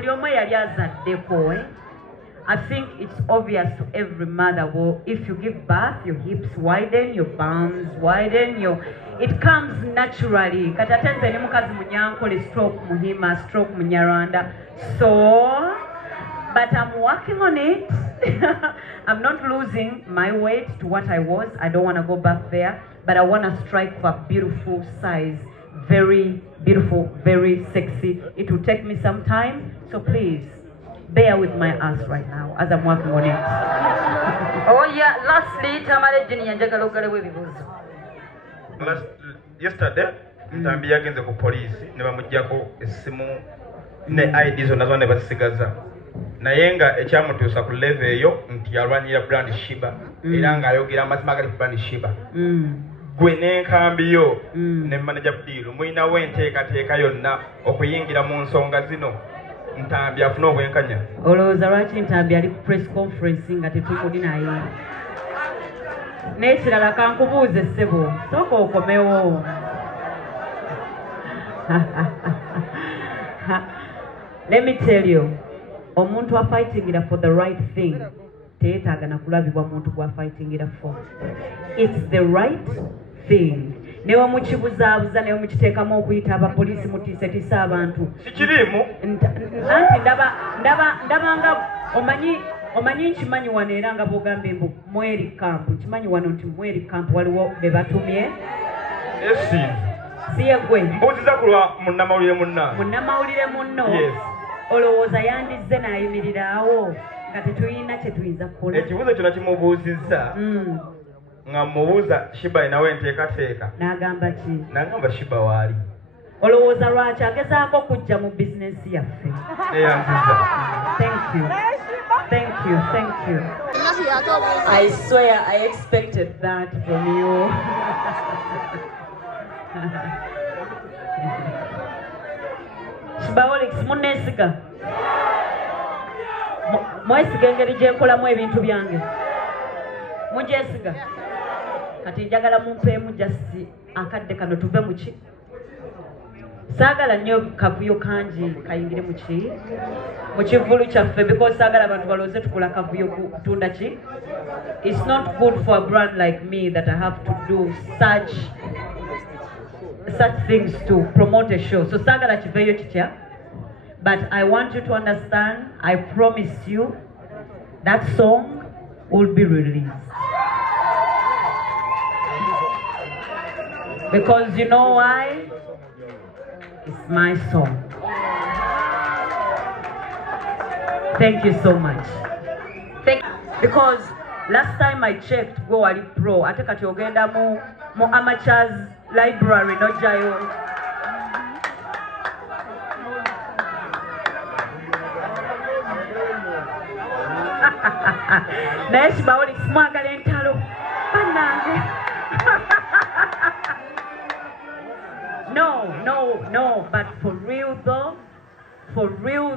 buli omu yali azaddeko I think it's obvious to every mother, well, if you give birth, your hips widen, your bums widen, it comes naturally. Katatenze ni mukazi munyankole stroke muhima, stroke munyarwanda. So, but I'm working on it. I'm not losing my weight to what I was. I don't want to go back there, but I want to strike for a beautiful size. Very beautiful, very sexy. It will take me some time, so please bear with my ass right now as I'm working on it. Oh yeah, lastly, Tamale Jini njagala ogalewo ebibuuzo. Yesterday, Ntambi yagenze ku police ne bamuggyako essimu ne ID zonna zonna ne bazisigaza. Naye nga ekyamutuusa ku level eyo nti yalwanira brand Sheebah era ng'ayogera amazima agali ku brand Sheebah. Gwe n'enkambi yo ne manager deal muyinawo enteekateeka yonna okuyingira mu nsonga zino. Ntambi afuna obwenkanya. Olowooza lwaki Ntambi ali ku press conference nga tetumuli naye? N'ekirala kankubuuze ssebo, sooka okomewo. Let me tell you, omuntu afightingira for the right thing teetaaga na kulabibwa muntu gwafightingira for. It's the right thing. Newa mukibuzaabuza newa mukiteekamu okuyita abapoliisi mutiisetiisa abantu. Sikiriimu. Anti ndaba nga omanyi nkimanyi wano era nga bw'ogambye mbu mweri kampu. Nkimanyi wano nti mweri kampu waliwo be batumye. Esi. Siye gwe. Mbuuziza ku lwa munnamawulire munna. Munnamawulire munno. Yes. Olowooza yandizze n'ayimirira awo nga tetuyina kye tuyinza kukola. Ekibuuzo kyonna kimubuuzizza. Nga mubuuza Sheebah inawo enteekateeka. N'agamba ki? N'agamba Sheebah waali. Olowooza lwaki agezaako kujja mu bizinensi yaffe. Eyanziza. Thank you. Thank you. Thank you. I swear I expected that from you. Sheebah munneesiga. Mwesiga engeri gy'ekolamu ebintu byange. Mugyesiga. Kati njagala mumpeemu just akadde kano tuve mu ki? Saagala nnyo kavuyo kangi kayingire mu ki? Mu kivulu kyaffe because saagala abantu balooze tukola kavuyo kutunda ki? It's not good for a brand like me that I have to do such things to promote a show. So saagala kiveyo kitya? But I want you to understand, I promise you that song will be released. Because you know why? It's my song. Thank you so much. Because last time I checked, go ali pro. Ate kati ogenda mu amateurs library no jayo. Naye Sheebah mwagala entalo. Bannange. No, but for real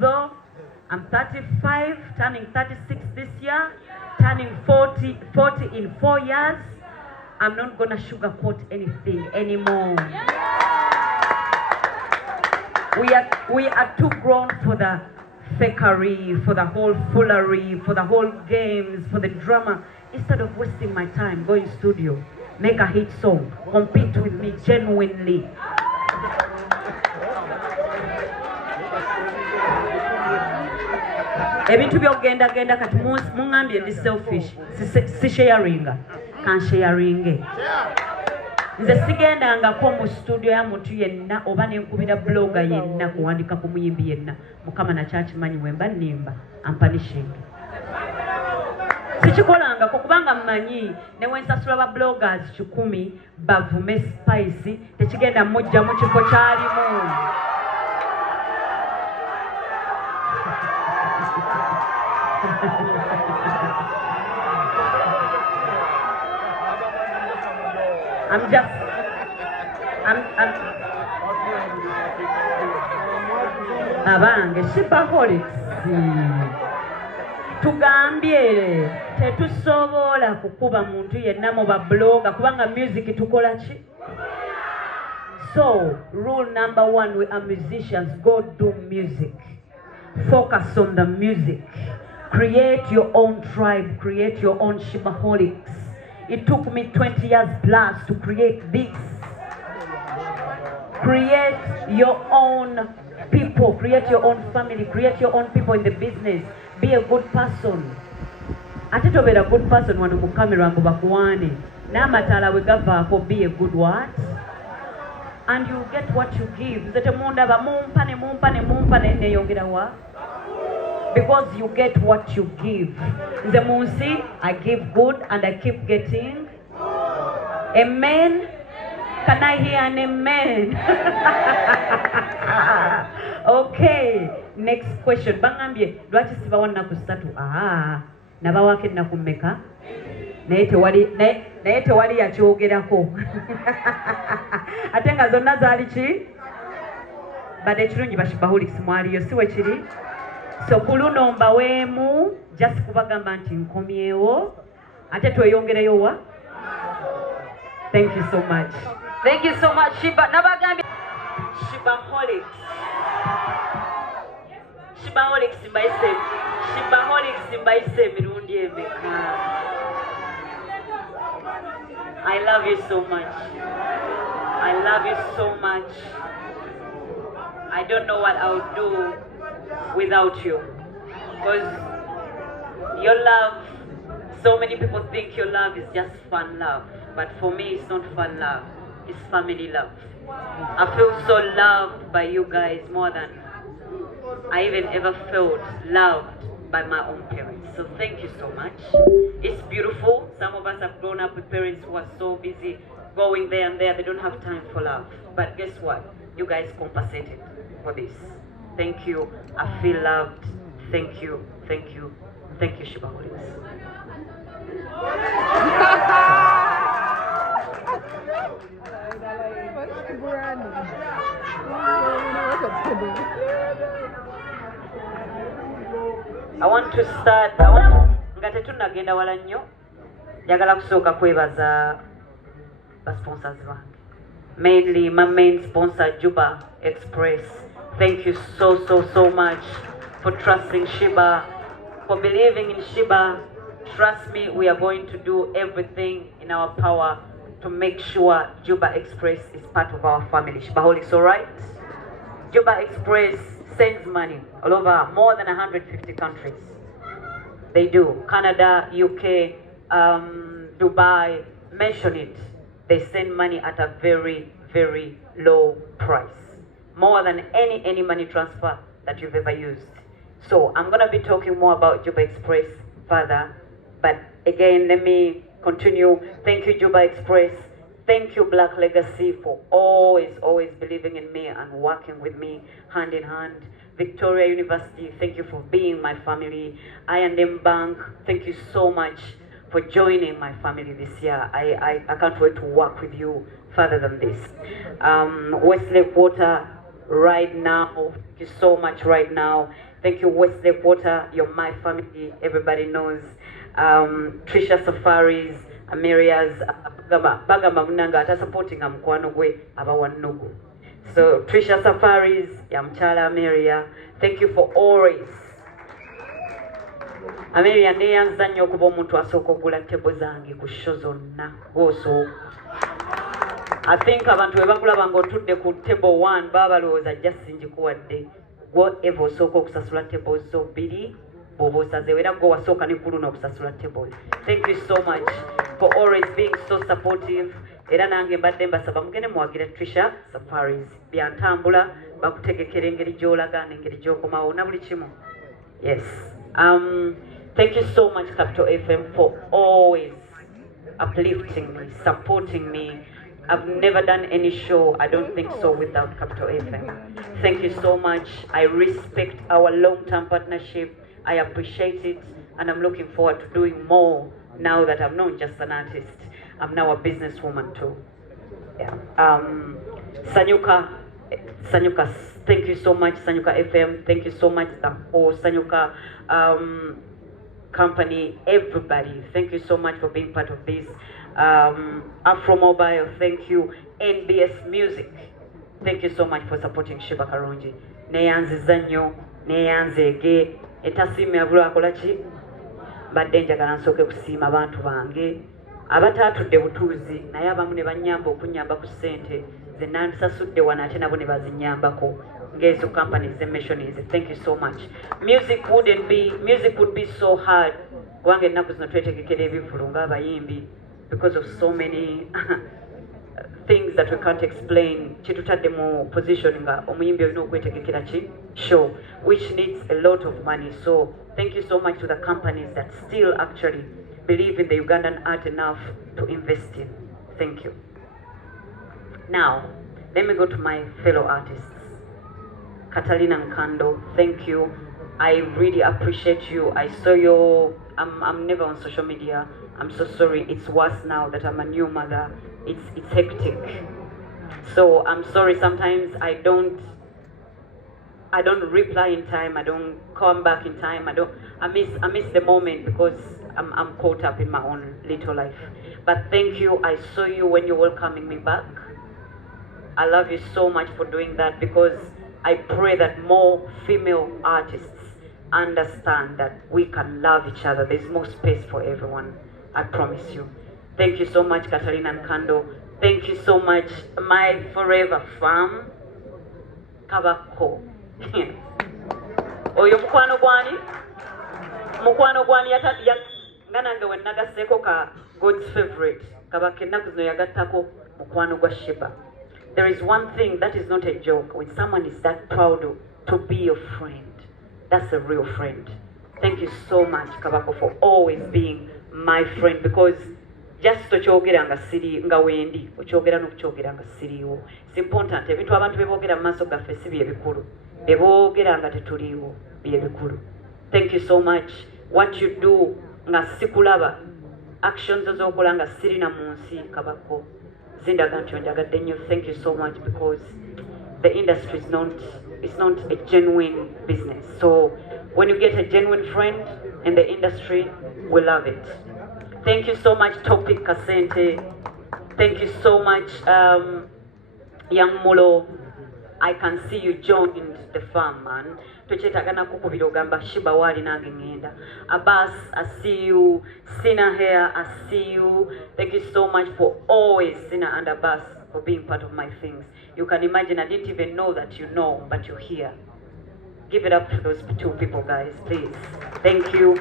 though, I'm 35, turning 36 this year, turning 40 in 4 years. I'm not gonna sugarcoat anything anymore. We are too grown for the fakery, for the whole foolery, for the whole games, for the drama. Instead of wasting my time, go in studio, make a hit song, compete with me genuinely. Ebintu byogenda kati mungambye ndi selfish, si sharinga, kan sharinge. Nze sigendangako mu studio ya muntu yenna oba nenkubira blogger yenna kuwandika ku muyimbi yenna. Mukama nakyakimanyi wemba nimba ampanishing. Sikikolangako kubanga mmanyi ne wensasula ba bloggers 10 bavume spice tekigenda mujja mu kifo kyalimu. Abange Sheebaholics tugambye tetusobola kukuba muntu yenna mu babloga kubanga music tukola ki? So rule number 1, we are musicians, go do music. Focus on the music. Create your own tribe. Create your own Sheebaholics. It took me 20 years plus to create this. Create your own people. Create your own family. Create your own people in the business. Be a good person. Ate tobeera good person wano mu kamera ngo bakuwaane. N'amataala we gavaako, be a good what? And you get what you give. Nze temundaba mumpa ne neyongera wa? Because you get what you give. Nze mu nsi, I give good and I keep getting. Amen? Can I hear an amen? Okay, next question. Bangambye, lwaki sibawa nnaku ssatu? Nabawaako ennaku mmeka? Naye tewali yakyogerako. Ate nga zonna zaali ki? Badde ekirungi bashibaholics mwaliyo, si we kiri? So ku luno mbaweemu just kubagamba nti nkomyewo. Ate tweyongereyo wa? Thank you so much. Thank you so much, Sheebah. Nabagambye Sheebaholics. Sheebaholics mbaise mirundi emeka. I love you so much. I love you so much. I don't know what I would do without you. Because your love, so many people think your love is just fun love. But for me, it's not fun love. It's family love. I feel so loved by you guys more than I even ever felt loved by my own parents. So thank you so much. It's beautiful. Some of us have grown up with parents who are so busy going there and there. They don't have time for love. But guess what? You guys compensated for this. Thank you. I feel loved. Thank you. Thank you. Thank you, Sheebaholics. I want to start. Nga tetunnagenda wala nnyo. Njagala kusooka kwebaza ba sponsors bange. Mainly my main sponsor, Juba Express. Thank you so much for trusting Sheebah, for believing in Sheebah. Trust me, we are going to do everything in our power to make sure Juba Express is part of our family. Sheebaholics, all right? Juba Express sends money all over more than 150 countries. They do. Canada, UK, Dubai, mention it. They send money at a very, very low price. More than any money transfer that you've ever used. So I'm going to be talking more about Juba Express further. But again, let me continue. Thank you, Juba Express. Thank you, Black Legacy, for always believing in me and working with me hand in hand. Victoria University, thank you for being my family. I&M Bank, thank you so much for joining my family this year. I can't wait to work with you further than this. Westlake Water, right now, thank you so much right now. Thank you, Westlake Water, you're my family, everybody knows. Trisha Safaris, Amelia's, bagamba munanga ata supporting mukwano gwe abawannugu. So Trisha Safaris, Yamchala Amelia, thank you for always. Amelia neyanza nnyo okuba omuntu asooka okugula tebo zange ku show zonna gw'osooka. I think abantu bwe bakulaba ng'otudde ku table 1 baba balowooza just njikuwadde. Gwe eva osooka okusasula table zo 2 bw'oba osazeewo era gwe wasooka ne ku luno okusasula table. Thank you so much for always being so supportive. Era nange mbadde mbasaba mugende muwagira Trisha Safaris byantambula bakutegekera engeri gy'olaga n'engeri gy'okomawo na buli kimu. Yes. Thank you so much, Capital FM, for always uplifting me, supporting me. I've never done any show, I don't think so, without Capital FM. Thank you so much. I respect our long-term partnership. I appreciate it, and I'm looking forward to doing more now that I'm not just an artist. I'm now a businesswoman too. Yeah. Sanyuka, thank you so much, Sanyuka FM. Thank you so much, the whole Sanyuka company, everybody. Thank you so much for being part of this. Afro Mobile, thank you. NBS Music, thank you so much for supporting Sheebah Kalungi. Neyanziza nnyo, neyanzeege etasiima yabula akola ki badde njagala nsooke kusiima abantu bange abataatudde butuuzi naye abamu ne bannyamba okunyamba ku ssente ze nansasudde wano ate nabo ne bazinyambako ng'ezo companies emissionaries. Thank you so much. Music would be so hard wange ennaku zino twetegekera ebivulu ng'abayimbi because of so many things that we can't explain. Chitutadde mu position nga omuyimbi olina okwetegekera ki show which needs a lot of money. So thank you so much to the companies that still actually believe in the Ugandan art enough to invest in. Thank you. Now let me go to my fellow artists. Catalina Nkando, thank you. I really appreciate you. I saw your I'm never on social media. I'm so sorry. It's worse now that I'm a new mother. It's hectic. So I'm sorry. Sometimes I don't reply in time. I don't come back in time. I miss the moment because I'm caught up in my own little life. But thank you. I saw you when you were welcoming me back. I love you so much for doing that because I pray that more female artists understand that we can love each other. There's more space for everyone. I promise you. Thank you so much, Catalina Nkando. Thank you so much, my forever fam, Kabako. Oyo mukwano gwani nganange wenagaseko ka God's favorite. Kabake ennaku zino yagattako mukwano gwa Sheebah. There is one thing that is not a joke. When someone is that proud to be your friend, that's a real friend. Thank you so much, Kabako, for always being my friend because just tokyogera nga siri nga wendi okyogera n'okukyogera nga siriiwo. It's important. Ebintu abantu beboogera mu maaso gaffe si bye bikulu. Beboogera nga tetuliiwo bye bikulu. Thank you so much. What you do nga sikulaba actions ez'okola nga siri na mu nsi Kabako. Zindaga nti onjagadde nnyo. Thank you so much because the industry is not a genuine business. So when you get a genuine friend in the industry, we love it. Thank you so much, Topic Kasente. Thank you so much, Young Mulo. I can see you joined the farm, man. Tuchetagana kukubira ogamba Sheebah wali nange ngenda. Abbas, I see you. Sina here, I see you. Thank you so much for always, Sina and Abbas, for being part of my things. You can imagine, I didn't even know that you know, but you're here. Give it up to those two people, guys, please. Thank you.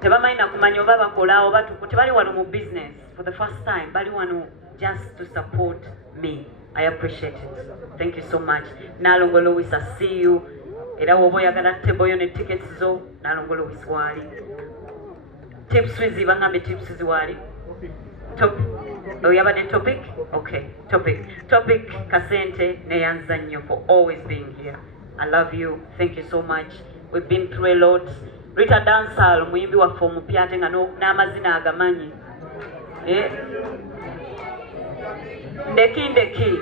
Tebamaina kumanya oba bakola oba tebali wano mu business for the first time. Bali wano just to support me. I appreciate it. Thank you so much. Nalongo Louis, I see you. Era woba oyagala table yo ne tickets zo, Nalongo Louis wali. Tips wizi bangambe tips ziwali. Oh, you have a topic? Okay, topic Kasente ne Muzanyo for always being here. I love you. Thank you so much. We've been through a lot. Rita Dansal, muyimbi wa fomu pyate nga n'amazina agamanyi. Ndeki.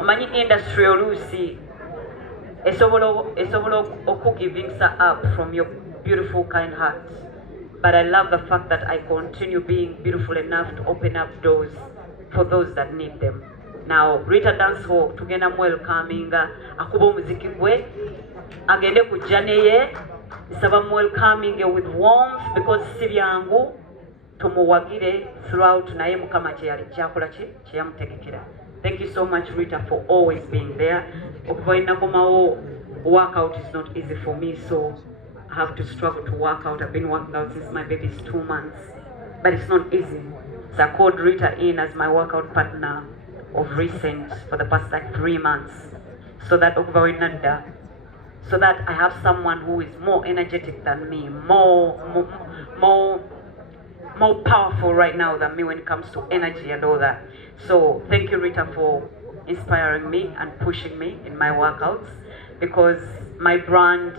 Omanyi industry oluusi esobola okugiving up from your beautiful kind heart. But I love the fact that I continue being beautiful enough to open up doors for those that need them. Now, Rita Dance Hall, tugenda welcoming akuba omuziki gwe agende kujja neye nsaba welcoming with warmth because si byangu tumuwagire throughout naye mukama kyeyali kyakola kyeyamutegekera. Thank you so much, Rita, for always being there. Okuva inakomawo workout is not easy for me, so I have to struggle to work out. I've been working out since my baby is 2 months, but it's not easy. So I called Rita in as my workout partner of recent for the past 3 months, so that so that I have someone who is more energetic than me, more powerful right now than me when it comes to energy and all that. So thank you, Rita, for inspiring me and pushing me in my workouts because my brand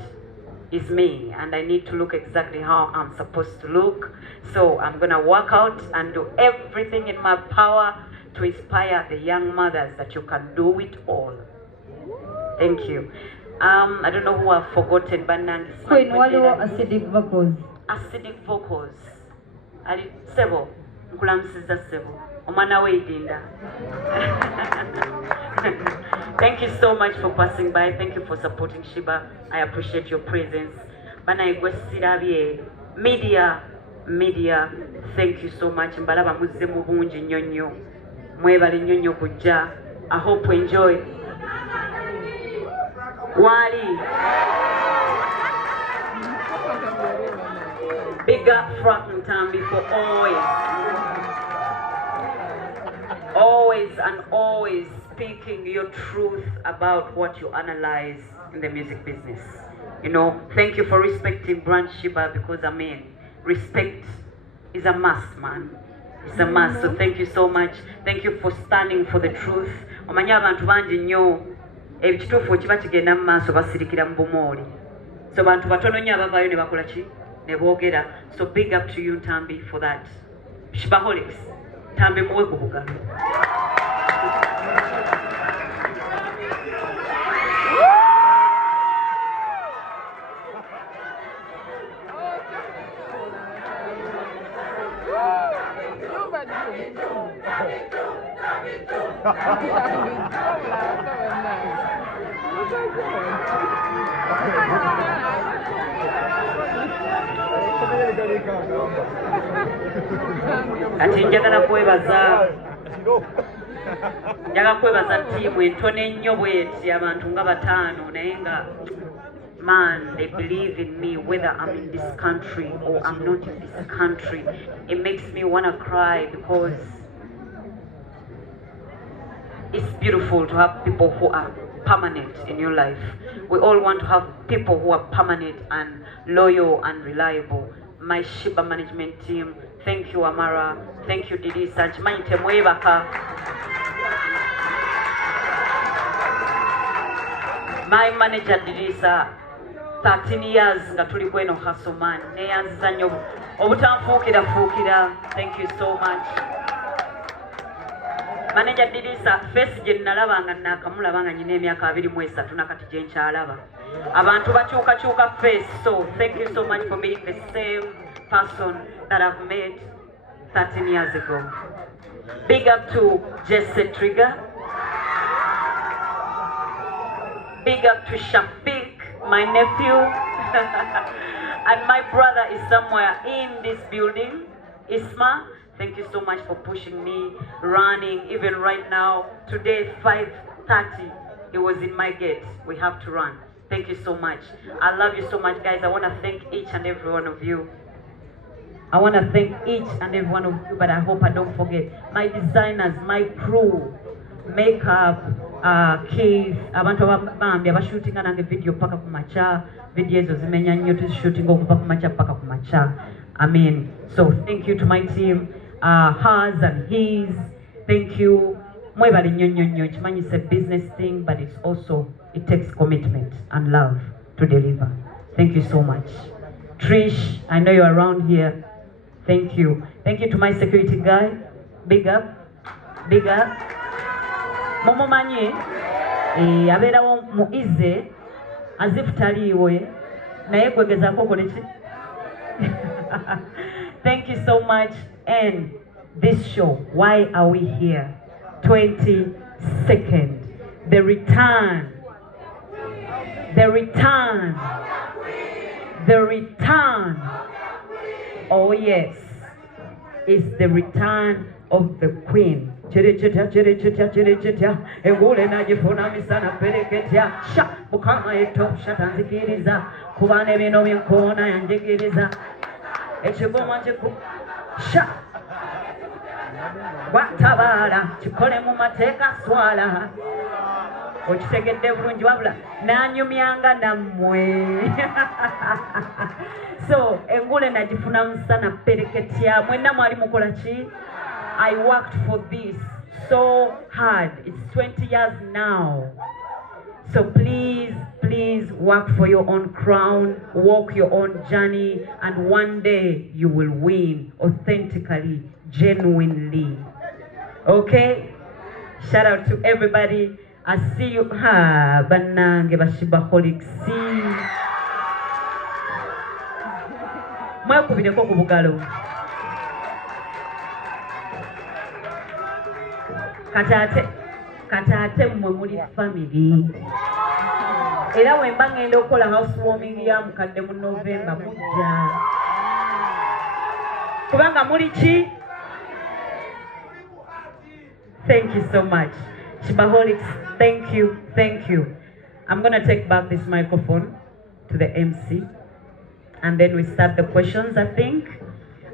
is me and I need to look exactly how I'm supposed to look. So I'm gonna work out and do everything in my power to inspire the young mothers that you can do it all. Thank you. I don't know who I've forgotten, but Queen, acidic vocals. Acidic vocals. Several. Nkulamsiza several. omwana weidinda. Thank you so much for passing by. Thank you for supporting Sheebah. I appreciate your presence. Media, thank you so much. Mbalaba muzze mu bungi nnyo. Mwebale nnyo kujja. I hope you enjoy. Wali. Big up Frank Ntambi for always speaking your truth about what you analyze in the music business. You know, thank you for respecting brand Sheebah, because I mean, respect is a must, man. It's a must. So thank you so much. Thank you for standing for the truth. Omanya abantu bangi nnyo ekituufu kiba kigenda mu maaso basirikira mu bumooli. So bantu batono nnyo abavaayo ne bakola ki? Ne boogera. So big up to you, Ntambi, for that. Sheebaholics, Ntambi muwe ku bugalo. Kati njagala kwebaza ttiimu entono ennyo bweti abantu nga bataano naye nga man, they believe in me whether I'm in this country or I'm not in this country. It makes me want to cry, because it's beautiful to have people who are permanent in your life. We all want to have people who are permanent and loyal and reliable. My Sheebah management team, thank you Amara, thank you Didi Sanch, Mugye Mpola. My manager Didisa, 13 years nga tuli kweno hustle man. Neyanziza nnyo obutanfuukira. Thank you so much. Manager Didisa, first gye nalabanga nakamulabanga nyina emyaka 23 nakati gye nkyalaba. Abantu bakyuka face. So thank you so much for being the same person that I've met 13 years ago. Big up to Jesse Trigger. Big up to Shafik, my nephew. And my brother is somewhere in this building, Isma. Thank you so much for pushing me, running, even right now. Today, 5:30, it was in my gate. We have to run. Thank you so much. I love you so much, guys. I want to thank each and every one of you. But I hope I don't forget my designers, my crew, makeup, Keith, abantu abambi abashootinga nange video paka ku macha, video ezo zimenya nnyo shooting okuva ku macha paka ku macha. Amen. So thank you to my team, hers and his. Thank you. Mwebale nnyo. Kimanyi it's a business thing, but it takes commitment and love to deliver. Thank you so much. Trish, I know you're around here. Thank you. Thank you to my security guy. Big up. Momo manye abeerawo muize as if taliiwe naye kwegezaako koleki. Thank you so much. And this show, why are we here? 22nd, the return. Oh yes, it's the return of the Queen. Engule najifuna misana pereketya sha mukama etosha tanzikiriza kubane bino byekona yanjigiriza ekigoma kyeku sha watabala kikole mu mateeka swala okitegedde bulungi wabula nanyumyanga nammwe. So engule najifuna misana pereketya mwenna mwali mukola ki? I worked for this so hard. It's 20 years now. So please work for your own crown, walk your own journey, and one day you will win authentically, genuinely. Okay? Shout out to everybody. I see you. Banange bashibaholics. Mwekubireko ku bugalo. Katate mmwe muli family. Era wemba ngenda okukola housewarming ya mukadde mu November mujja. Kubanga muli ki? Thank you so much. Shibaholics, thank you, thank you. I'm going to take back this microphone to the MC and then we start the questions, I think.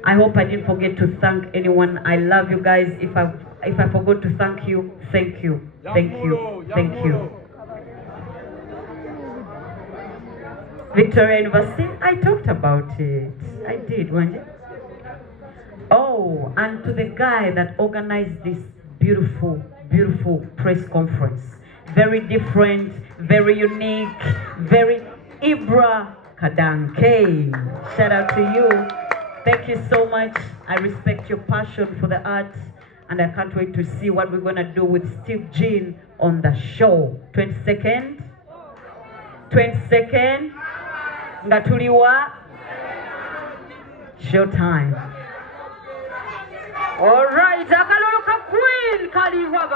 I hope I didn't forget to thank anyone. I love you guys. If I forgot to thank you, thank you, thank you, thank you. Victoria University, I talked about it. I did, wasn't it? Oh, and to the guy that organized this beautiful, beautiful press conference. Very different, very unique, very Ibra Kadanke. Shout out to you. Thank you so much. I respect your passion for the art and I can't wait to see what we're going to do with Steve Jean on the show. 22nd. 22nd. Ngatuliwa. Showtime. All right, akalolo ka Queen kaliwa